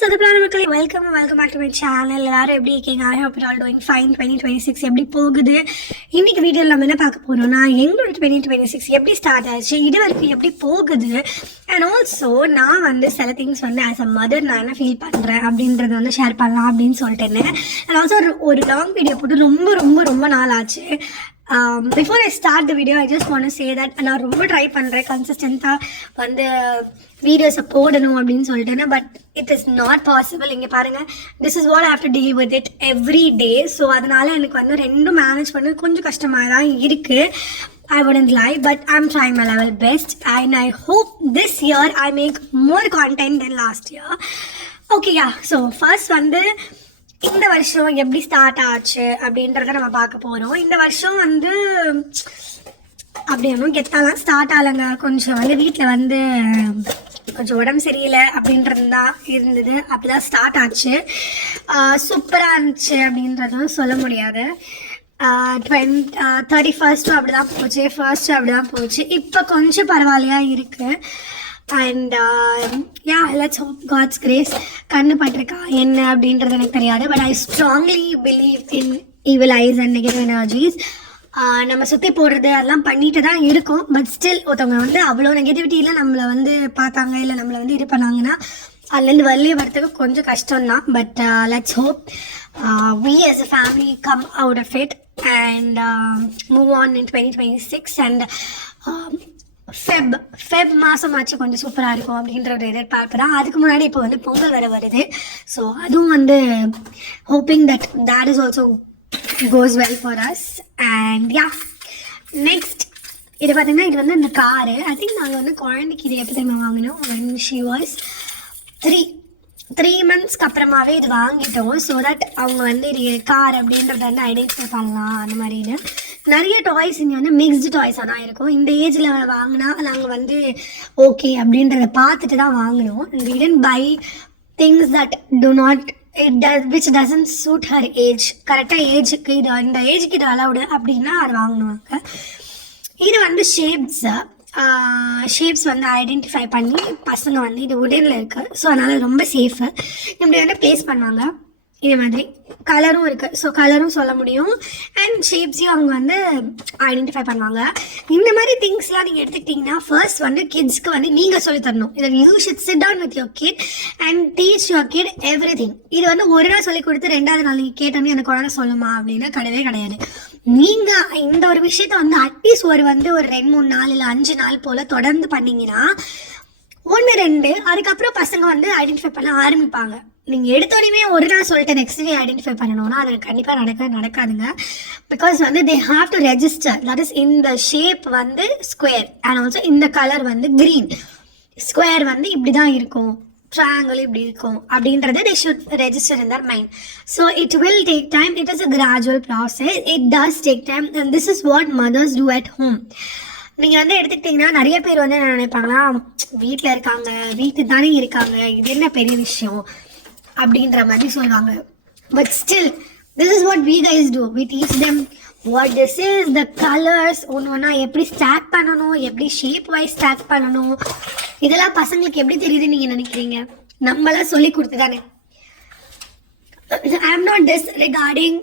So the plan மக்களே welcome back to my channel. எல்லாரும் எப்படி இருக்கீங்க? I hope you're all doing fine. 2026 எப்படி போகுது? இன்னைக்கு வீடியோவில் நம்ம என்ன பார்க்க போறோம்னா எங்களோட 2026 எப்படி ஸ்டார்ட் ஆச்சு, இது வரைக்கும் எப்படி போகுது, அண்ட் ஆல்சோ நான் வந்து சில திங்ஸ் வந்து ஆஸ் அ மதர் நான் என்ன ஃபீல் பண்ணுறேன் அப்படின்றத வந்து ஷேர் பண்ணலாம் அப்படின்னு சொல்லிட்டேன்னு. அண்ட் ஆல்சோ ஒரு லாங் வீடியோ போட்டு ரொம்ப நாள் ஆச்சு. Before I start the video, I just want to say that நான் ரொம்ப ட்ரை பண்ணுறேன் கன்சிஸ்டண்ட்டாக வந்து வீடியோஸை போடணும் அப்படின்னு சொல்லிட்டேன்னு. But it is not possible. இங்கே பாருங்கள், this is what I have to deal with it every day. So அதனால எனக்கு வந்து ரெண்டும் மேனேஜ் பண்ணது கொஞ்சம் கஷ்டமாக தான் இருக்குது. I wouldn't lie, but I'm trying my level best and I hope this year I make more content than last year. Okay, yeah. So first வந்து இந்த வருஷம் எப்படி ஸ்டார்ட் ஆச்சு அப்படின்றத நம்ம பார்க்க போகிறோம். இந்த வருஷம் வந்து அப்படியே கெத்தாலாம் ஸ்டார்ட் ஆகலைங்க. கொஞ்சம் வந்து வீட்டில் வந்து கொஞ்சம் உடம்பு சரியில்லை அப்படின்றது தான் இருந்தது. அப்படிதான் ஸ்டார்ட் ஆச்சு. சூப்பராக இருந்துச்சு அப்படின்றதும் சொல்ல முடியாது. 31st அப்படி தான் போச்சு, ஃபர்ஸ்ட்டு அப்படி தான் போச்சு. இப்போ கொஞ்சம் பரவாயில்லையா இருக்குது. And let's hope God's grace. கண்ணு பட்டிருக்கா என்ன அப்படின்றது எனக்கு தெரியாது. But I strongly believe in evil eyes and negative energies. நம்ம சுற்றி போடுறது அதெல்லாம் பண்ணிட்டு தான் இருக்கோம். பட் ஸ்டில் ஒருத்தவங்க வந்து அவ்வளோ நெகட்டிவிட்டியில் நம்மளை வந்து பார்த்தாங்க, இல்லை நம்மளை வந்து இது பண்ணாங்கன்னா அதுலேருந்து வெளியே வரத்துக்கு கொஞ்சம் கஷ்டம்தான். But let's hope we as a family come out of it and move on in 2026. And Feb மாதம் ஆச்சு கொஞ்சம் சூப்பராக இருக்கும் அப்படின்ற ஒரு எதிர்பார்ப்பு தான். அதுக்கு முன்னாடி இப்போ வந்து பொங்கல் வேறு வருது. ஸோ அதுவும் வந்து hoping that is also goes well for us. And next இது பார்த்திங்கன்னா இது வந்து இந்த காரு. ஐ திங்க் நாங்கள் வந்து குழந்தைக்கு இது எப்போ தெரியுமா வாங்கினோம், when she was 3 monthsக்கு அப்புறமாவே இது வாங்கிட்டோம். ஸோ தட் அவங்க வந்து இது கார் அப்படின்றத வந்து ஐடென்டிஃபை பண்ணலாம் அந்த மாதிரின்னு. நிறைய டாய்ஸ் இங்கே வந்து மிக்ஸ்டு டாய்ஸாக தான் இருக்கும். இந்த ஏஜில் வாங்கினா நாங்கள் வந்து ஓகே அப்படின்றத பார்த்துட்டு தான் வாங்கினோம். we didn't buy things that do not which doesn't suit her age. கரெக்டாக ஏஜுக்கு இது இந்த ஏஜுக்கு இது அலவுடு அப்படின்னா அது வாங்கினுவாங்க. இது வந்து ஷேப்ஸ் வந்து ஐடென்டிஃபை பண்ணி பசங்க வந்து இது உடனில் இருக்குது. ஸோ அதனால் ரொம்ப சேஃபு. இப்படி வந்து ப்ளேஸ் பண்ணுவாங்க. இதே மாதிரி கலரும் இருக்குது. ஸோ கலரும் சொல்ல முடியும் அண்ட் ஷேப்ஸையும் அவங்க வந்து ஐடென்டிஃபை பண்ணுவாங்க. இந்த மாதிரி திங்ஸ்லாம் நீங்கள் எடுத்துக்கிட்டிங்கன்னா ஃபர்ஸ்ட் வந்து கிட்ஸ்க்கு வந்து நீங்கள் சொல்லித்தரணும். இதில் you should sit down with your kid and teach your kid everything. இது வந்து ஒரு நாள் சொல்லி கொடுத்து 2வது நாள் நீங்கள் கேட்டோன்னே எனக்கு குழந்தை சொல்லுமா அப்படின்னா கிடையாது. நீங்கள் இந்த ஒரு விஷயத்த வந்து அட்லீஸ்ட் ஒரு 2-3 நாள் இல்லை 5 நாள் போல் தொடர்ந்து பண்ணிங்கன்னா 1-2 அதுக்கப்புறம் பசங்க வந்து ஐடென்டிஃபை பண்ண ஆரம்பிப்பாங்க. நீங்கள் எடுத்தோடனே ஒரு நாள் சொல்லிட்டு நெக்ஸ்ட் டே ஐடென்டிஃபை பண்ணணும்னா அது கண்டிப்பாக நடக்காதுங்க. பிகாஸ் வந்து they have to register. That is இந்த ஷேப் வந்து ஸ்கொயர் அண்ட் ஆல்சோ இந்த கலர் வந்து க்ரீன். ஸ்கொயர் வந்து இப்படி தான் இருக்கும், ட்ரையாங்கிள் இப்படி இருக்கும் அப்படின்றது they should register in their mind. So it will take time. It is a gradual process. It does take time and this is what mothers do at home. நீங்கள் வந்து எடுத்துக்கிட்டிங்கன்னா நிறைய பேர் வந்து என்ன நினைப்பாங்களா, வீட்டில் இருக்காங்க, வீட்டு தானே இருக்காங்க, இது என்ன பெரிய விஷயம் அப்படின்ற மாதிரி சொல்லுவாங்க. But still this is what we guys do. We teach them what this is, the colors, ஒன்றா எப்படி ஸ்டாக் பண்ணணும், எப்படி ஷேப் வைஸ் ஸ்டாக் பண்ணணும். இதெல்லாம் பசங்களுக்கு எப்படி தெரியுதுன்னு நீங்கள் நினைக்கிறீங்க? நம்மளாம் சொல்லி கொடுத்து தானே. ஐ எம் நாட் டிஸ்ரிகார்டிங்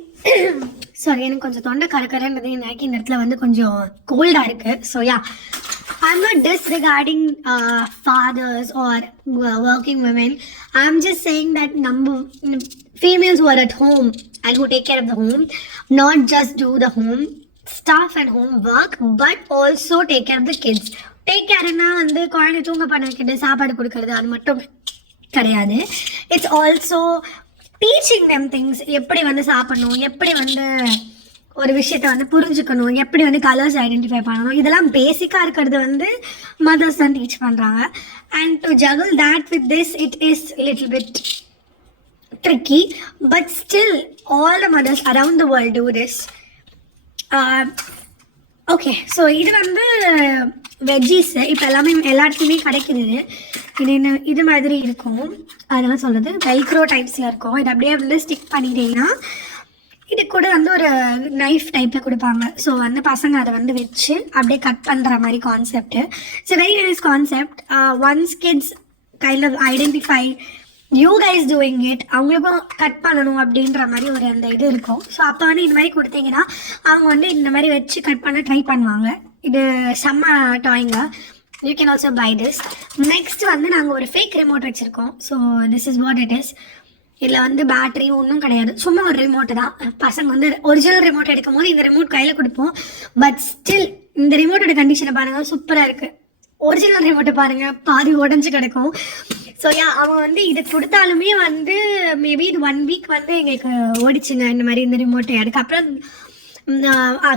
சாரி, எனக்கு கொஞ்சம் தொண்டை கரக்கரன்றது எனக்கு இந்த இடத்துல வந்து கொஞ்சம் கோல்டாக இருக்குது. So I'm not disregarding fathers or working women. I'm just saying that females who are at home and who take care of the home, not just do the home stuff and home work, but also take care of the kids. Take care na வந்து குழந்தை தூங்க பண்ண வைக்கிறது, சாப்பாடு கொடுக்கறது அது மட்டும் கிடையாது. It's also teaching them things. எப்படி வந்து சாப்பிடணும், எப்படி வந்து ஒரு விஷயத்த வந்து புரிஞ்சுக்கணும், எப்படி வந்து கலர்ஸ் ஐடென்டிஃபை பண்ணணும், இதெல்லாம் பேசிக்காக இருக்கிறது வந்து மதர்ஸ் தான் டீச் பண்ணுறாங்க. And to juggle that with this it is little bit tricky. But still all the mothers around the world do this. Okay, so இது வந்து வெஜ்ஜீஸு இப்போ எல்லாமே எல்லா இடத்துலையுமே கிடைக்குது. இது மாதிரி இருக்கும், அதெல்லாம் சொல்கிறது வெல்க்ரோ டைப்ஸில் இருக்கும். இது அப்படியே வந்து ஸ்டிக் பண்ணிட்டீங்கன்னா இது கூட வந்து ஒரு நைஃப் டைப்பில் கொடுப்பாங்க. ஸோ வந்து பசங்க அதை வந்து வச்சு அப்படியே கட் பண்ணுற மாதிரி concept. It's very nice concept. Once kids kind of identify you guys doing it, அவங்களுக்கும் கட் பண்ணணும் அப்படின்ற மாதிரி ஒரு அந்த இது இருக்கும். ஸோ அப்போ வந்து இந்த மாதிரி கொடுத்தீங்கன்னா அவங்க வந்து இந்த மாதிரி வச்சு கட் பண்ண ட்ரை பண்ணுவாங்க. இது செம்ம டாய்ங்க. You can also buy this. Next வந்து நாங்கள் ஒரு ஃபேக் ரிமோட் வச்சுருக்கோம். So this is what it is. இதில் வந்து பேட்டரி ஒன்றும் கிடையாது, சும்மா ஒரு ரிமோட்டு தான். பசங்க வந்து ஒரிஜினல் ரிமோட் எடுக்கும் போது இந்த ரிமோட் கையில் கொடுப்போம். பட் ஸ்டில் இந்த ரிமோட்டோட கண்டிஷனை பாருங்கள், சூப்பராக இருக்குது. ஒரிஜினல் ரிமோட்டை பாருங்கள், பாதி உடஞ்சி கிடக்கும். ஸோ அவன் வந்து இது கொடுத்தாலுமே வந்து மேபி இது 1 வீக் வந்து எங்களுக்கு ஓடிச்சுங்க இந்த மாதிரி இந்த ரிமோட்டு. அதுக்கப்புறம்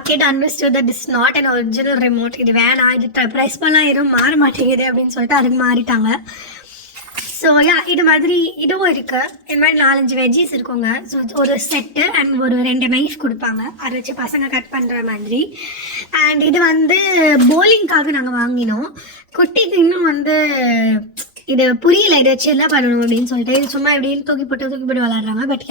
kid understood that is not an original remote, இது வேணாம், இது ப்ரெஸ் பண்ணலாம் எதுவும் மாற மாட்டேங்குது அப்படின்னு சொல்லிட்டு அதுக்கு மாறிட்டாங்க. ஸோ இது மாதிரி இதுவும் இருக்குது. இது மாதிரி 4-5 வெஜ்ஜீஸ் இருக்குங்க. ஸோ ஒரு செட்டு அண்ட் ஒரு 2 நைஃப் கொடுப்பாங்க, அதை வச்சு பசங்க கட் பண்ணுற மாதிரி. அண்ட் இது வந்து போலிங்காக நாங்கள் வாங்கினோம். குட்டிக்கு இன்னும் வந்து இது புரியல, இதை வச்சு என்ன பண்ணணும் அப்படின்னு சொல்லிட்டு இது சும்மா எப்படின்னு தூக்கி போட்டு விளாட்றாங்க. பட்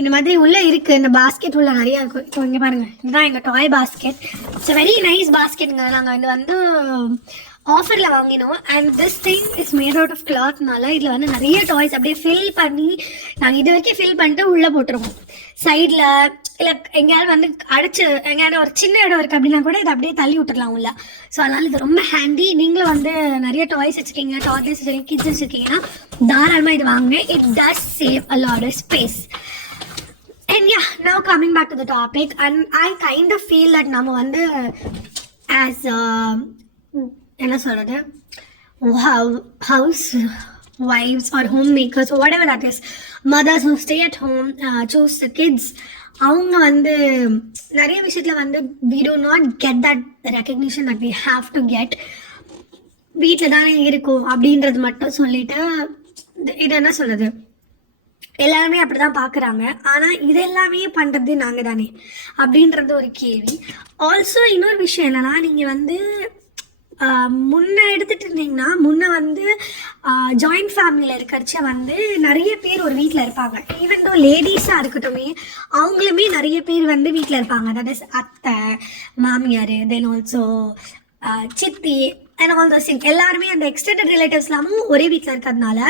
இந்த மாதிரி உள்ளே இருக்குது, இந்த பாஸ்கெட் உள்ள நிறையா இருக்கும். இப்போ இங்கே பாருங்கள், இதுதான் எங்கள் toy basket. It's very nice பாஸ்கெட்டுங்க. நாங்கள் இது வந்து ஆஃபரில் வாங்கினோம். And this thing is made out of கிளாத்னால இதில் வந்து நிறைய டாய்ஸ் அப்படியே ஃபில் பண்ணி நாங்கள் இது வரைக்கும் ஃபில் பண்ணிட்டு உள்ளே போட்டுருவோம். சைடில் இல்லை எங்கேயாவது வந்து அடைச்சி எங்கேயாவது ஒரு சின்ன இடம் இருக்குது அப்படின்னா கூட இதை அப்படியே தள்ளி விட்டுடலாம் உள்ள. ஸோ அதனால் இது ரொம்ப ஹேண்டி. நீங்களும் வந்து நிறைய டாய்ஸ் வச்சுருக்கீங்க, டாய்ஸ் வச்சுருக்கீங்க, கிட்ஸ் வச்சுருக்கீங்கன்னா தாராளமாக இது வாங்குங்க. It does save a lot of space. And yeah, now coming back to the topic, and I kind of feel that நம்ம வந்து as என்ன சொல்கிறது, house wives or homemakers or whatever that is, mothers who stay at home, choose the kids, அவங்க வந்து நிறைய விஷயத்தில் வந்து we do not get that recognition that we have to get. வீட்டில் தானே இருக்கும் அப்படின்றது மட்டும் சொல்லிட்டு இது என்ன சொல்கிறது, எல்லாருமே அப்படி தான் பார்க்குறாங்க. ஆனால் இது எல்லாமே பண்ணுறது நாங்கள் தானே அப்படின்றது ஒரு கேள்வி. ஆல்சோ இன்னொரு விஷயம் என்னென்னா, நீங்கள் வந்து முன்ன எடுத்துகிட்டு இருந்தீங்கன்னா முன்ன வந்து ஜாயிண்ட் ஃபேமிலியில் இருக்கிறச்ச வந்து நிறைய பேர் ஒரு வீட்டில் இருப்பாங்க. ஈவன் தோ லேடிஸாக இருக்கட்டுமே அவங்களுமே நிறைய பேர் வந்து வீட்டில் இருப்பாங்க. அதாவது அத்தை, மாமியார், தென் ஆல்சோ சித்தி அண்ட் ஆல் தோஸ் திங்ஸ். எல்லாருமே அந்த எக்ஸ்டெண்டட் ரிலேட்டிவ்ஸ் எல்லாமும் ஒரே வீட்டில் இருக்கிறதுனால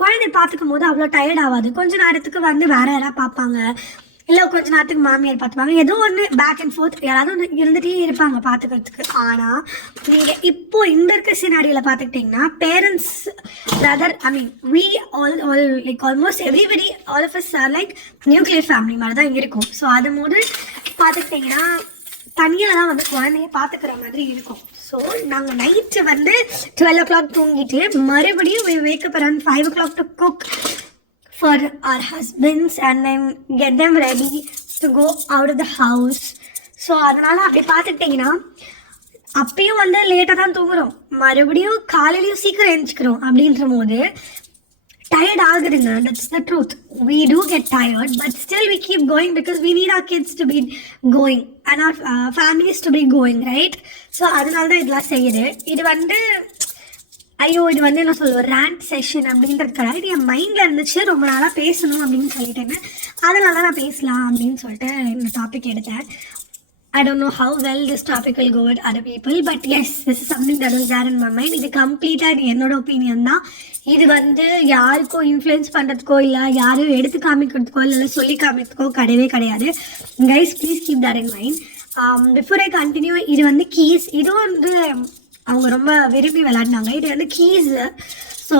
குழந்தை பார்த்துக்கும் போது அவ்வளோ டயர்ட் ஆகாது. கொஞ்சம் நேரத்துக்கு வந்து வேறு யாராவது பார்ப்பாங்க, இல்லை கொஞ்சம் நேரத்துக்கு மாமியார் பார்த்துப்பாங்க, ஏதோ ஒன்று பேக் அண்ட் ஃபோர்த் யாராவது ஒன்று இருந்துகிட்டே இருப்பாங்க பார்த்துக்கிறதுக்கு. ஆனால் நீங்கள் இப்போது இந்த இருக்க சினாரியில் பார்த்துக்கிட்டிங்கன்னா parents rather we all like almost everybody, all of us are like nuclear family மாதிரி தான் இருக்கும். ஸோ அது போது பார்த்துக்கிட்டிங்கன்னா தனியாக தான் வந்து குழந்தைய பார்த்துக்கிற மாதிரி இருக்கும். ஸோ நாங்கள் நைட்டு வந்து 12 o'clock தூங்கிட்டு மறுபடியும் wake up around 5 o'clock to cook for our husbands and then get them ready to go out of the house. So அதனால் அப்படி பார்த்துக்கிட்டிங்கன்னா அப்பயும் வந்து லேட்டாக தான் தூங்குறோம், மறுபடியும் காலையிலையும் சீக்கிரம் எழுந்திரிக்கிறோம். அப்படின்ற போது tired ஆகுதுங்க. That's the truth. We do get tired, but still we keep going because we need our kids to be going and our families to be going, right? So அதனால தான் இதெல்லாம் செய்யுது. இது வந்து ஐயோ இது வந்து என்ன சொல்லுவோம் ரேண்ட் செஷன் அப்படின்றதுக்காக இது என் மைண்டில் இருந்துச்சு, ரொம்ப நாளாக பேசணும் அப்படின்னு சொல்லிட்டேன்னு. அதனால தான் நான் பேசலாம் அப்படின்னு சொல்லிட்டு இந்த டாபிக் எடுத்தேன். I don't know how well this topic will go with other people, but yes, this is something that was there in my mind. இது கம்ப்ளீட்டாக என்னோட ஒப்பீனியன் தான். இது வந்து யாருக்கும் இன்ஃப்ளூயன்ஸ் பண்ணுறதுக்கோ இல்லை யாரும் எடுத்து காமிக்கிறதுக்கோ இல்லை சொல்லி காமிக்கிறதுக்கோ கிடையவே கிடையாது. Guys please keep that in mind. Before I continue, இது வந்து கீஸ். இதுவும் வந்து அவங்க ரொம்ப விரும்பி விளையாடினாங்க. இது வந்து கீஸு. ஸோ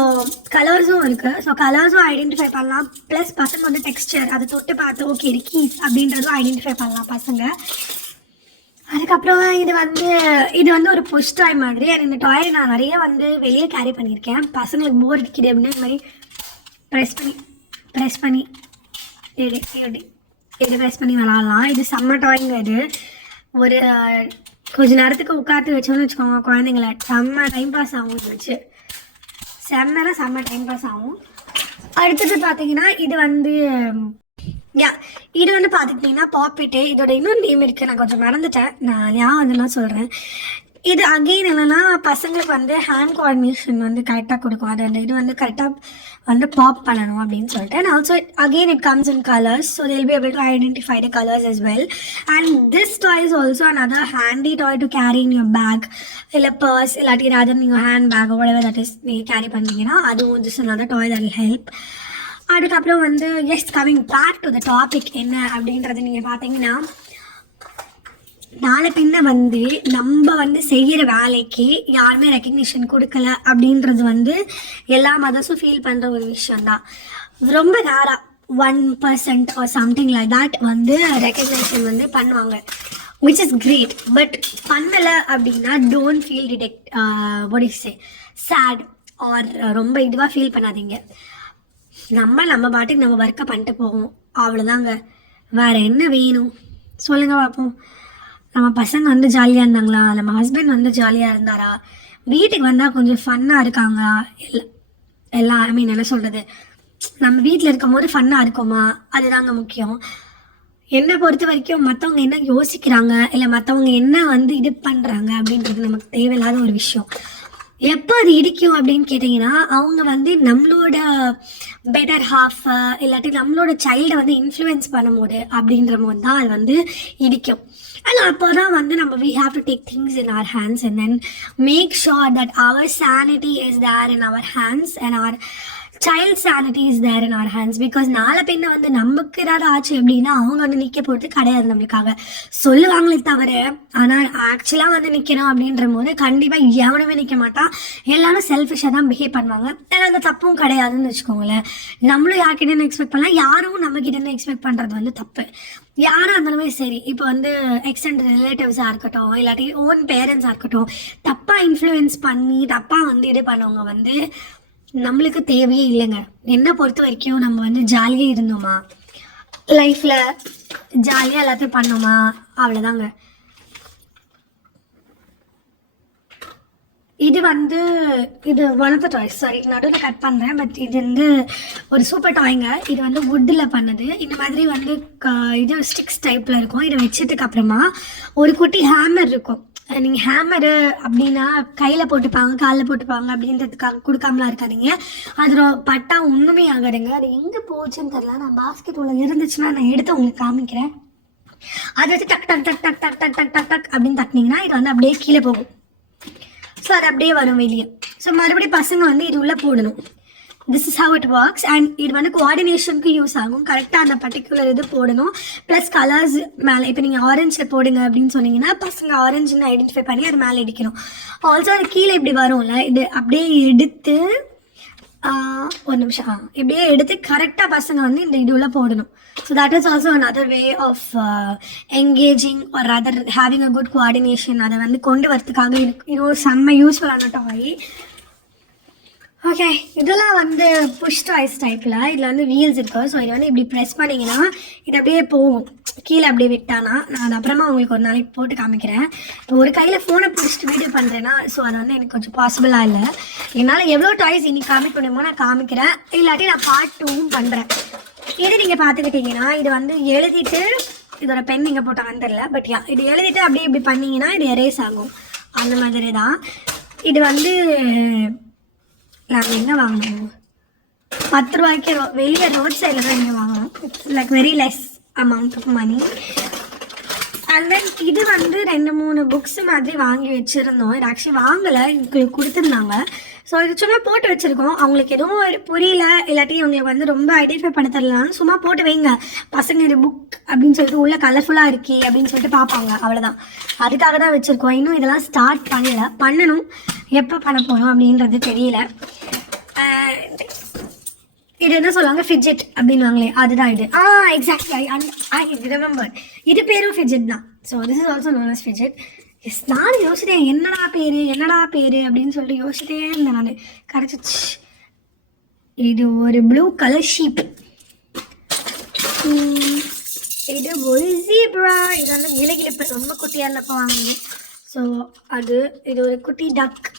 கலர்ஸும் இருக்குது. ஸோ கலர்ஸும் ஐடென்டிஃபை பண்ணலாம். ப்ளஸ் பசங்க வந்து டெக்ஸ்டர் அதை தொட்டு பார்த்து ஓகே இது கீஸ் அப்படின்றதும் ஐடென்டிஃபை பண்ணலாம் பசங்க. அதுக்கப்புறம் இது வந்து ஒரு புஷ் டாய் மாதிரி. அண்ட் இந்த டாயை நான் நிறைய வந்து வெளியே கேரி பண்ணியிருக்கேன். பசங்களுக்கு போர் அடிக்குது அப்படின்னு இந்த மாதிரி ப்ரெஸ் பண்ணி இது ப்ரெஸ் பண்ணி விளாட்லாம். இது செம்ம டாய்ங்க. இது ஒரு கொஞ்ச நேரத்துக்கு உட்காந்து வச்சோன்னு வச்சுக்கோங்க குழந்தைங்கள, செம்ம டைம் பாஸ் ஆகும். இது வச்சு செம்ம டைம் பாஸ் ஆகும். அடுத்தது பார்த்தீங்கன்னா இது வந்து இது வந்து பார்த்துக்கிட்டிங்கன்னா பாப்பிட்டு. இதோட இன்னொரு நேம் இருக்குது, நான் கொஞ்சம் மறந்துட்டேன், நான் ஞாபகம் அதெல்லாம் சொல்கிறேன். இது அகெயின் என்னன்னா பசங்களுக்கு வந்து ஹேண்ட் கோஆர்டினேஷன் வந்து கரெக்டாக கொடுக்கும். அது வந்து இது வந்து கரெக்டாக வந்து பாப் பண்ணணும் அப்படின்னு சொல்லிட்டு. And also again it comes in colours, so they'll be able to identify the colors as well. And this toy is also another handy toy to carry in your bag, இல்லை purse, இல்லாட்டி ஏதாவது நீங்கள் hand bag whatever that is நீங்கள் carry பண்ணுறீங்கன்னா அதுவும் just another toy that will help. அதுக்கப்புறம் வந்து yes coming back to the topic என்ன அப்படின்றது நீங்கள் பார்த்தீங்கன்னா, நாளை பின்ன வந்து நம்ம வந்து செய்கிற வேலைக்கு யாருமே ரெக்கக்னிஷன் கொடுக்கல அப்படின்றது வந்து எல்லா மதர்ஸும் ஃபீல் பண்ணுற ஒரு விஷயந்தான். ரொம்ப ரேராக 1% ஆர் சம்திங் லைக் தட் வந்து ரெக்கக்னேஷன் வந்து பண்ணுவாங்க, விச் இஸ் கிரேட். பட் பண்ணலை அப்படின்னா don't feel what is say sad or ரொம்ப இதுவாக ஃபீல் பண்ணாதீங்க. நம்ம பாட்டுக்கு நம்ம ஒர்க்கை பண்ணிட்டு போவோம், அவ்வளோதாங்க. வேறு என்ன வேணும் சொல்லுங்கள் பார்ப்போம். நம்ம பசங்க வந்து ஜாலியாக இருந்தாங்களா, நம்ம ஹஸ்பண்ட் வந்து ஜாலியாக இருந்தாரா, வீட்டுக்கு வந்தால் கொஞ்சம் ஃபன்னாக இருக்காங்க எல்லாம் ஐ மீன் என்ன சொல்கிறது, நம்ம வீட்டில் இருக்கும் போது ஃபன்னாக இருக்குமா, அதுதாங்க முக்கியம். என்னை பொறுத்த வரைக்கும் மற்றவங்க என்ன யோசிக்கிறாங்க, இல்லை மற்றவங்க என்ன வந்து இது பண்ணுறாங்க அப்படின்றது நமக்கு தேவையில்லாத ஒரு விஷயம். எப்போ அது இடிக்கும் அப்படின்னு கேட்டிங்கன்னா, அவங்க வந்து நம்மளோட பெட்டர் ஹாஃப் இல்லாட்டி நம்மளோட சைல்டை வந்து இன்ஃப்ளூயன்ஸ் பண்ணும்போது அப்படின்ற போது தான் அது வந்து இடிக்கும். அண்ட் அப்போ தான் வந்து நம்ம we have to take things in our hands and then make sure that our sanity is there in our hands and our child sanity is there in our hands. Because நாளை பின்ன வந்து நமக்கு ஏதாவது ஆச்சு அப்படின்னா அவங்க வந்து நிற்க போகிறது கிடையாது, நம்மளுக்காக சொல்லுவாங்களே தவிர. ஆனால் ஆக்சுவலாக வந்து நிற்கணும் அப்படின்ற போது கண்டிப்பாக எவனுமே நிற்க மாட்டான், எல்லாரும் செல்ஃபிஷாக தான் பிஹேவ் பண்ணுவாங்க. ஏன்னா அந்த தப்பும் கிடையாதுன்னு வச்சுக்கோங்களேன். நம்மளும் யார்கிட்டேருந்து எக்ஸ்பெக்ட் பண்ணலாம், யாரும் நம்மக்கிட்டேருந்து எக்ஸ்பெக்ட் பண்ணுறது வந்து தப்பு. யாராக இருந்தாலுமே சரி, இப்போ வந்து எக்ஸ்டெண்ட் ரிலேட்டிவ்ஸாக இருக்கட்டும் இல்லாட்டி ஓன் பேரண்ட்ஸாக இருக்கட்டும், தப்பாக இன்ஃப்ளூயன்ஸ் பண்ணி தப்பாக வந்து இது பண்ணவங்க வந்து நம்மளுக்கு தேவையே இல்லைங்க. என்னை பொறுத்த வரைக்கும் நம்ம வந்து ஜாலியாக இருந்தோமா, லைஃப்பில் ஜாலியாக எல்லாத்தையும் பண்ணோமா, அவ்வளோதாங்க. இது வந்து இது one of the toys, sorry நடுவில் கட் பண்ணுறேன், பட் இது வந்து ஒரு சூப்பர் டாய்ங்க. இது வந்து வுட்டில் பண்ணது. இந்த மாதிரி வந்து இது ஸ்டிக்ஸ் டைப்பில் இருக்கும். இதை வச்சதுக்கு அப்புறமா ஒரு குட்டி ஹேமர் இருக்கும். நீங்கள் ஹேமரு அப்படின்னா கையில் போட்டுப்பாங்க காலில் போட்டுப்பாங்க அப்படின்றதுக்காக கொடுக்காமலாம் இருக்காதிங்க. அது பட்டா ஒன்றுமே ஆகாதுங்க. அது எங்கே போச்சுன்னு தெரியல, நான் பாஸ்கெட் உள்ள இருந்துச்சுன்னா நான் எடுத்து உங்களுக்கு காமிக்கிறேன். அதை வச்சு டக் டக் டக் டக் டக் டக் டக் டக் டக் அப்படின்னு தட்டினீங்கன்னா இது வந்து அப்படியே கீழே போகும். ஸோ அது அப்படியே வரும் வெளியே. ஸோ மறுபடியும் பசங்க வந்து இது உள்ளே போடணும். This is how it works. And இது வந்து கோஆர்டினேஷனுக்கு யூஸ் ஆகும். கரெக்டாக அந்த பர்டிகுலர் இது போடணும். ப்ளஸ் கலர்ஸ் மேலே இப்போ நீங்கள் ஆரஞ்சில் போடுங்க அப்படின்னு சொன்னீங்கன்னா பசங்க ஆரஞ்சுன்னு ஐடென்டிஃபை பண்ணி அது மேலே அடிக்கணும். ஆல்சோ அது கீழே இப்படி வரும்ல, இது அப்படியே எடுத்து ஒரு நிமிஷம் இப்படியே எடுத்து கரெக்டாக பசங்க வந்து இந்த இதுவில் போடணும். So that is also another way of engaging or other having a good coordination. அதை வந்து கொண்டு வரதுக்காக இன்னொரு செம்ம யூஸ்ஃபுல்லான டாய். ஓகே, இதெல்லாம் வந்து புஷ் டாய்ஸ் டைப்பில். இதில் வந்து வீல்ஸ் இருக்குது. ஸோ இதை வந்து இப்படி ப்ரெஸ் பண்ணிங்கன்னா இது அப்படியே போகும், கீழே அப்படியே விட்டானா. நான் அது அப்புறமா உங்களுக்கு ஒரு நாளைக்கு போட்டு காமிக்கிறேன். இப்போ ஒரு கையில் ஃபோனை பிடிச்சிட்டு வீடியோ பண்ணுறேன்னா ஸோ அது வந்து எனக்கு கொஞ்சம் பாசிபிளாக இல்லை. என்னால் எவ்வளோ டாய்ஸ் இன்னைக்கு காமிக்க முடியுமோ நான் காமிக்கிறேன், இல்லாட்டி நான் பார்ட் 2வும் பண்ணுறேன். இது நீங்கள் பார்த்துக்கிட்டிங்கன்னா இது வந்து எழுதிட்டு இதோட பென் இங்கே போட்டாங்கன்னு தெரியல, பட் இது எழுதிட்டு அப்படியே இப்படி பண்ணிங்கன்னா இது எரேஸ் ஆகும். அந்த மாதிரி தான் இது வந்து. நாங்கள் எங்கே வாங்கணும், 10 ரூபாய்க்கு வெளியே ரோட் சைடில் தான் இங்கே வாங்கணும். It's like very less amount of money. And then இது வந்து 2-3 புக்ஸ் மாதிரி வாங்கி வச்சுருந்தோம். இது ஆக்சுவலி வாங்கலை, எங்களுக்கு கொடுத்துருந்தாங்க. ஸோ இது சும்மா போட்டு வச்சுருக்கோம். அவங்களுக்கு எதுவும் புரியல இல்லாட்டி அவங்களுக்கு வந்து ரொம்ப ஐடென்டிஃபை பண்ண தரலான்னு சும்மா போட்டு வைங்க. பசங்க இது புக் அப்படின்னு சொல்லிட்டு உள்ள கலர்ஃபுல்லாக இருக்கே அப்படின்னு சொல்லிட்டு பார்ப்பாங்க, அவ்வளோதான். அதுக்காக தான் வச்சுருக்கோம். இன்னும் இதெல்லாம் ஸ்டார்ட் பண்ணணும். எப்போ பண்ண போகிறோம் அப்படின்றது தெரியல. இது என்ன சொல்லுவாங்க, ஃபிட்ஜெட் அப்படின்வாங்களே, அதுதான் இது. Exactly I remember. இது பேரும் ஃபிட்ஜெட் தான். So this is also known as fidget. Yes, நானும் யோசித்தேன் என்னடா பேர் அப்படின்னு சொல்லிட்டு யோசிச்சிட்டே இருந்தேன். நான் கிடச்சிச்சு. இது ஒரு ப்ளூ கலர் ஷீப். இது ஒரு ஜீப்ரா. இது வந்து இலகிழப்பு ரொம்ப குட்டியாக இருந்தப்போ வாங்குது. ஸோ இது ஒரு குட்டி டக்.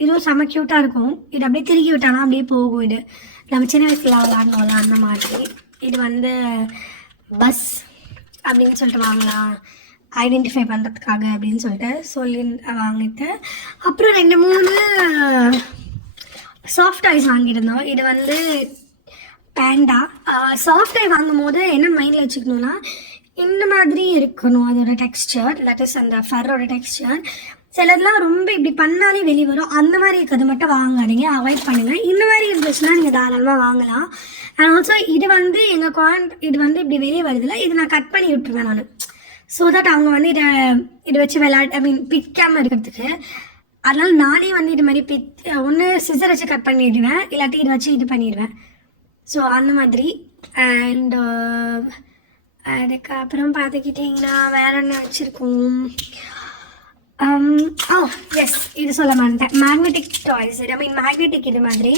இதுவும் செம்ம க்யூட்டாக இருக்கும். இது அப்படியே திருக்கி விட்டானா அப்படியே போகும். இது நம்ம சின்ன வயசில் விளாடணும்ல அந்த மாதிரி. இது வந்து பஸ் அப்படின்னு சொல்லிட்டு வாங்கலாம். ஐடென்டிஃபை பண்ணுறதுக்காக அப்படின்னு சொல்லிட்டு வாங்கிட்டு அப்புறம் 2-3 சாஃப்ட் டாய்ஸ் வாங்கியிருந்தோம். இது வந்து பேண்டா. சாஃப்ட் டாய் வாங்கும் போது என்ன மைண்டில் வச்சுக்கணுன்னா, இந்த மாதிரி இருக்கணும் அதோட டெக்ஸ்சர், தட் இஸ் அந்த ஃபரோட டெக்ஸ்சர். சிலதெல்லாம் ரொம்ப இப்படி பண்ணாலே வெளியே வரும், அந்த மாதிரி இருக்கிறது மட்டும் வாங்காதீங்க, அவாய்ட் பண்ணுங்கள். இந்த மாதிரி இருந்துச்சுன்னா நீங்கள் தாராளமாக வாங்கலாம். அண்ட் ஆல்சோ இது வந்து இது வந்து இப்படி வெளியே வருதில்ல, இது நான் கட் பண்ணி விட்டுருவேன் நான். ஸோ தட் அவங்க வந்து இதை வச்சு பிக்காமல் இருக்கிறதுக்கு. அதனால் நானே வந்து இது மாதிரி ஒன்று சிசர் வச்சு கட் பண்ணிடுவேன், இல்லாட்டி இதை வச்சு இது பண்ணிடுவேன். ஸோ அந்த மாதிரி. அண்ட் அதுக்கப்புறம் பார்த்துக்கிட்டிங்கன்னா வேறு என்ன வச்சுருக்கோம். எஸ், இது சொல்ல மாட்டேன், மேக்னெட்டிக் டாய்ஸ். மேக்னெட்டிக் இது மாதிரி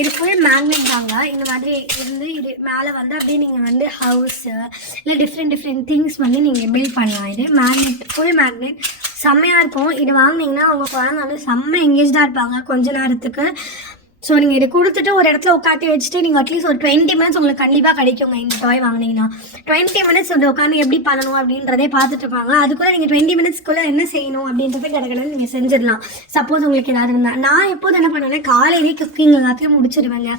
இது ஃபுல் மேக்னெட் தாங்க. இந்த மாதிரி இருந்து இது மேலே வந்து அப்படியே நீங்கள் வந்து ஹவுஸு இல்லை டிஃப்ரெண்ட் திங்ஸ் வந்து நீங்கள் பில்ட் பண்ணலாம். இது மேக்னெட், ஃபுல் மேக்னெட், செம்மையாக இருக்கும். இது வாங்கினீங்கன்னா உங்கள் குழந்தை வந்து செம்ம எங்கேஜாக இருப்பாங்க கொஞ்ச நேரத்துக்கு. ஸோ நீங்கள் இதை கொடுத்துட்டு ஒரு இடத்துல உட்காந்து வச்சுட்டு நீங்கள் அட்லீஸ்ட் ஒரு 20 மினிட்ஸ் உங்களுக்கு கண்டிப்பாக கிடைக்குங்க. இந்த டாய் வாங்கினீங்கன்னா 20 மினிட்ஸ் வந்து உட்காந்து எப்படி பண்ணணும் அப்படின்றதே பார்த்துட்டு இருப்பாங்க. அதுக்குள்ளே நீங்கள் 20 மினிட்ஸ்க்குள்ளே என்ன செய்யணும் அப்படின்றத கிடக்கணும்னு நீங்கள் செஞ்சிடலாம். சப்போஸ் உங்களுக்கு ஏதாவது இருந்தால். நான் எப்போது என்ன பண்ணுவேன்னா, காலையிலே குக்கிங் எல்லாத்தையும் முடிச்சிடுவேங்க.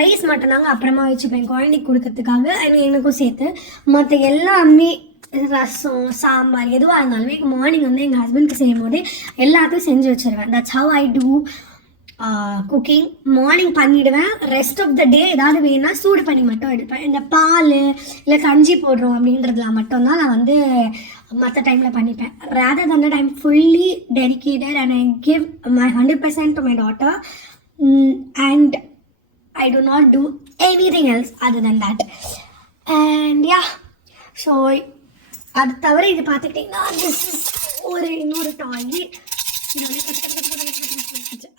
ரைஸ் மட்டும்தாங்க அப்புறமா வச்சுப்பேன் குழந்தைக்கு கொடுக்கறதுக்காக, எனக்கும் சேர்த்து. மற்ற எல்லாமே ரசம், சாம்பார் எதுவாக இருந்தாலுமே மார்னிங் வந்து எங்கள் ஹஸ்பண்ட்க்கு செய்யும் போதே எல்லாத்தையும் செஞ்சு வச்சுருவேன். That's how I do cooking. Morning பண்ணிவிடுவேன். ரெஸ்ட் ஆஃப் த டே ஏதாவது வேணும்னா சூடு பண்ணி மட்டும் எடுப்பேன். இந்த பால் இல்லை கஞ்சி போடுறோம் அப்படின்றதுலாம் மட்டும்தான் நான் வந்து மற்ற டைமில் பண்ணிப்பேன். Rather than the time fully dedicated and I give my 100% to my daughter and I do not do anything else other than that. And yeah, so அது தவிர இது பார்த்துக்கிட்டிங்கன்னா திஸ் இஸ் இன்னொரு டாய். இது வந்து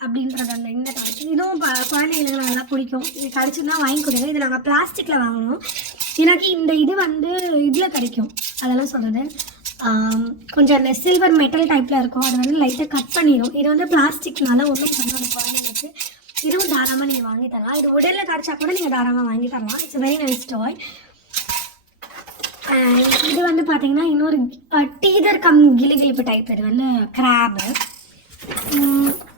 அப்படின்றது அந்த இந்த டாய். இதுவும் குழந்தைங்களுக்கு நல்லா பிடிக்கும். இது கடிச்சுன்னா வாங்கி கொடுங்க. இது நாங்கள் பிளாஸ்டிக்கில் வாங்கணும். எனக்கு இந்த இது வந்து இதில் கிடைக்கும், அதெல்லாம் சொல்கிறது கொஞ்சம் அந்த சில்வர் மெட்டல் டைப்பில் இருக்கும். அதை வந்து லைட்டாக கட் பண்ணிடும். இது வந்து பிளாஸ்டிக்னால ஒன்றும் பண்ணணும் குழந்தைங்களுக்கு. இதுவும் தாராளமாக நீங்கள் வாங்கி தரலாம். இது உடலில் கடிச்சா கூட நீங்கள் தாராளமாக வாங்கி தரலாம். இட்ஸ் வெரி நைஸ் டாய். இது வந்து பார்த்தீங்கன்னா இன்னொரு டீதர் கிளிகிளிப்பு டைப். இது வந்து கிராபு.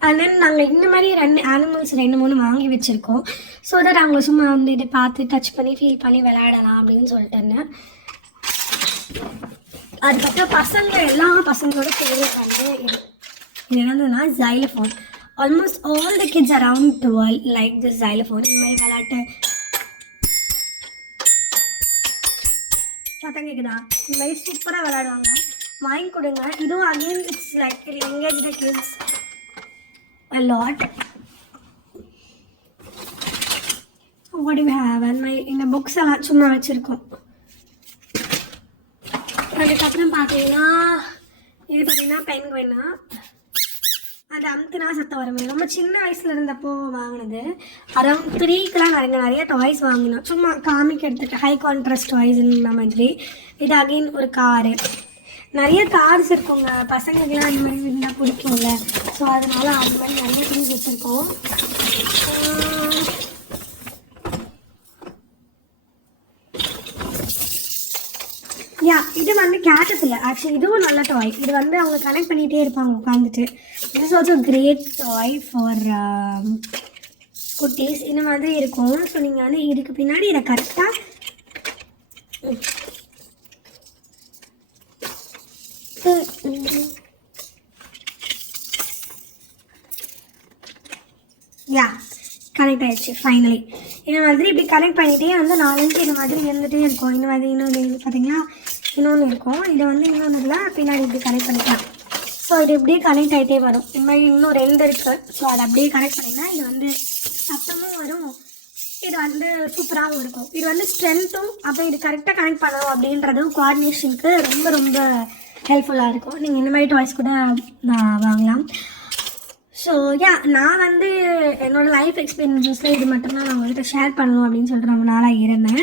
அண்ட் தென் நாங்கள் இந்த மாதிரி 2 அனிமல்ஸ் 2-3 வாங்கி வச்சுருக்கோம். ஸோ தட் அவங்க சும்மா வந்து இதை பார்த்து டச் பண்ணி ஃபீல் பண்ணி விளையாடலாம் அப்படின்னு சொல்லிட்டுன்னு. அதுக்கப்புறம் எல்லா பசங்களோட ஃபேவரட் வந்து இது என்னதுன்னா xylophone. Almost all the kids around the world like this xylophone. இந்த மாதிரி விளையாட்டு சத்தம் கேட்குதா, இந்த மாதிரி சூப்பராக விளையாடுவாங்க. வாங்கி கொடுங்க. இதுவும் again it's like it engage the kids a lot. What do we have? And இந்த புக்ஸ் எல்லாம் சும்மா வச்சுருக்கோம். அதுக்கப்புறம் பார்த்தீங்கன்னா இது பார்த்தீங்கன்னா பென்குயின்னா. அது அமுத்துனா சத்தம் வரும். ரொம்ப சின்ன வயசில் இருந்தப்போ வாங்கினது. அரௌண்ட் 3க்குலாம் நிறைய டாய்ஸ் வாங்கினோம். சும்மா காமிக்க எடுத்துகிட்டு ஹை கான்ட்ராஸ்ட் டாய்ஸ் இந்த மாதிரி. இது அகெயின் ஒரு காரு. நிறைய கார்ஸ் இருக்குங்க, பசங்களுக்குலாம் அந்த மாதிரி இருந்தால் பிடிக்கும்ல. ஸோ அதனால அது மாதிரி நிறைய திங்ஸ் வச்சுருக்கோம். இது வந்து கேட்டஸ் இல்லை ஆக்சுவலி. இதுவும் நல்ல டாய். இது வந்து அவங்க கனெக்ட் பண்ணிகிட்டே இருப்பாங்க உட்காந்துட்டு. It is also great toy for குட்டீஸ். இந்த மாதிரி இருக்கும். ஸோ நீங்கள் வந்து இதுக்கு பின்னாடி இதை கரெக்டாக கனெக்ட் ஆகிடுச்சு ஃபைனலி. இந்த மாதிரி இப்படி கனெக்ட் பண்ணிகிட்டே வந்து 4 இந்த மாதிரி இருந்துகிட்டே இருக்கும். இந்த மாதிரி இன்னொன்று பார்த்தீங்கன்னா இன்னொன்று இருக்கும். இதை வந்து இன்னொன்றுல பின்னாடி இப்படி கனெக்ட் பண்ணிக்கலாம். ஸோ இது இப்படியே கனெக்ட் ஆகிட்டே வரும். இந்த மாதிரி இன்னும் 2 இருக்குது. ஸோ அதை அப்படியே கனெக்ட் பண்ணிங்கன்னா இது வந்து சத்தமும் வரும், இது வந்து சூப்பராகவும் இருக்கும். இது வந்து ஸ்ட்ரென்த்தும் அப்புறம் இது கரெக்டாக கனெக்ட் பண்ணணும் அப்படின்றதும் கோஆர்டினேஷனுக்கு ரொம்ப ரொம்ப ஹெல்ப்ஃபுல்லாக இருக்கும். நீங்கள் இந்த மாதிரி டாய்ஸ் கூட வாங்கலாம். ஸோ நான் வந்து என்னோடய லைஃப் எக்ஸ்பீரியன்ஸஸில் இது மட்டும்தான் நான் உங்கள்கிட்ட ஷேர் பண்ணணும் அப்படின்னு சொல்லிட்டு ரொம்ப நாளாக இருந்தேன்.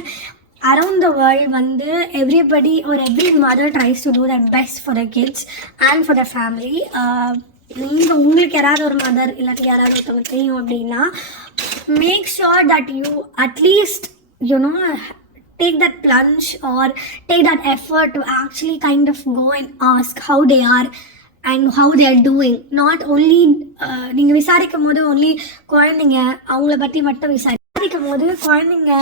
அரவுண்ட் த வேர்ல்ட் வந்து everybody every mother tries to do that best for the kids and for the family. நீங்கள் உங்களுக்கு யாராவது ஒரு மதர் இல்லாட்டி யாராவது ஒருத்தவங்க தெரியும் அப்படின்னா make sure that you at least take that plunge or take that effort to actually kind of go and ask how they are and how they are doing. Not only நீங்கள் விசாரிக்கும் போது only குழந்தைங்க அவங்கள பற்றி மட்டும் விசாரிக்கும் போது குழந்தைங்க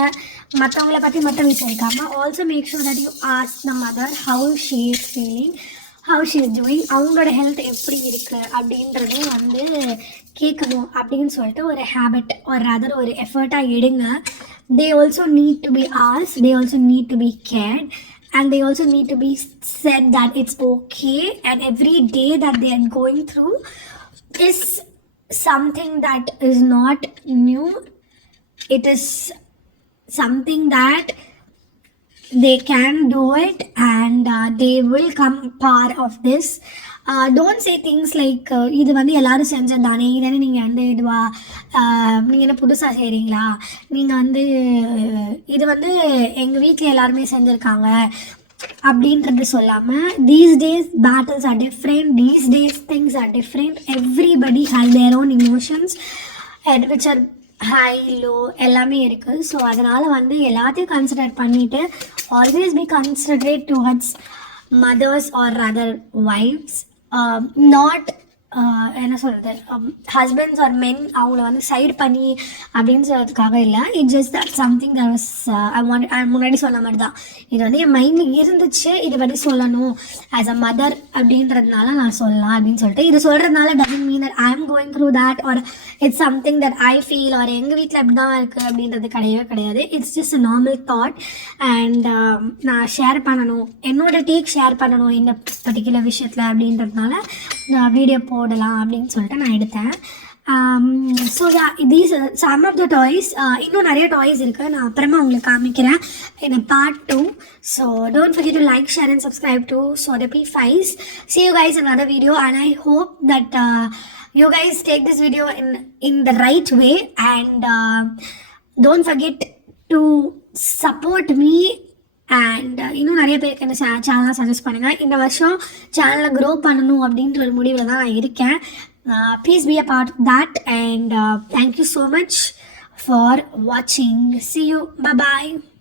மற்றவங்கள பற்றி மட்டும் விசாரிக்காமல் also make sure that you ask the mother how she is feeling, how she is doing, அவங்களோட ஹெல்த் எப்படி இருக்குது அப்படின்றதும் வந்து கேட்கணும் அப்படின்னு சொல்லிட்டு ஒரு ஹேபிட் ஒரு அதர் ஒரு எஃபர்ட்டாக எடுங்க. They also need to be asked, they also need to be cared, and they also need to be said that it's okay, and every day that they are going through is something that is not new. It is something that they can do it, and they will come part of this. Don't say things like இது வந்து எல்லாரும் செஞ்சதானே, இதே நீங்கள் வந்து இதுவா நீங்கள் என்ன புதுசாக செய்கிறீங்களா, நீங்கள் வந்து இது வந்து எங்கள் வீட்டில் எல்லாருமே செஞ்சுருக்காங்க அப்படின்றது சொல்லாமல், these days battles are different, these days things are different, everybody has their own emotions and which are high low எல்லாமே இருக்குது. ஸோ அதனால் வந்து எல்லாத்தையும் கன்சிடர் பண்ணிவிட்டு always be considerate towards mothers or other wives, not என்ன சொல்கிறது husbands R மென் அவங்கள வந்து சைடு பண்ணி அப்படின்னு சொல்கிறதுக்காக இல்லை. It just that something that was முன்னாடி சொன்ன மாதிரி தான், இது வந்து என் மைண்டில் இருந்துச்சு, இதை பற்றி சொல்லணும் ஆஸ் அ மதர் அப்படின்றதுனால நான் சொல்லலாம் அப்படின்னு சொல்லிட்டு. இது சொல்கிறதுனால doesn't mean that I am going through that or it's something that I feel or எங்கள் வீட்டில் எப்படி தான் இருக்குது அப்படின்றது கிடையவே கிடையாது. It's just a normal thought and நான் ஷேர் பண்ணணும், என்னோட டேக் ஷேர் பண்ணணும் இந்த பர்டிகுலர் விஷயத்தில் அப்படின்றதுனால நான் வீடியோ போடலாம் அப்படின்னு சொல்லிட்டு நான் எடுத்தேன். So these some of the toys, இன்னும் நிறைய டாய்ஸ் இருக்குது, நான் அப்புறமா உங்களுக்கு காமிக்கிறேன் in a part 2. So don't forget to like, share and subscribe to Sodapi Files. See you guys in another video, and I hope that you guys take this video in the right way, and don't forget to support me. And இன்னும் நிறைய பேருக்கு இந்த சேனலை suggest பண்ணுங்கள். இந்த வருஷம் சேனலை grow பண்ணணும் அப்படின்ற ஒரு முடிவில் தான் நான் இருக்கேன். Please be a part of that, and thank you so much for வாட்சிங். See you. Bye bye.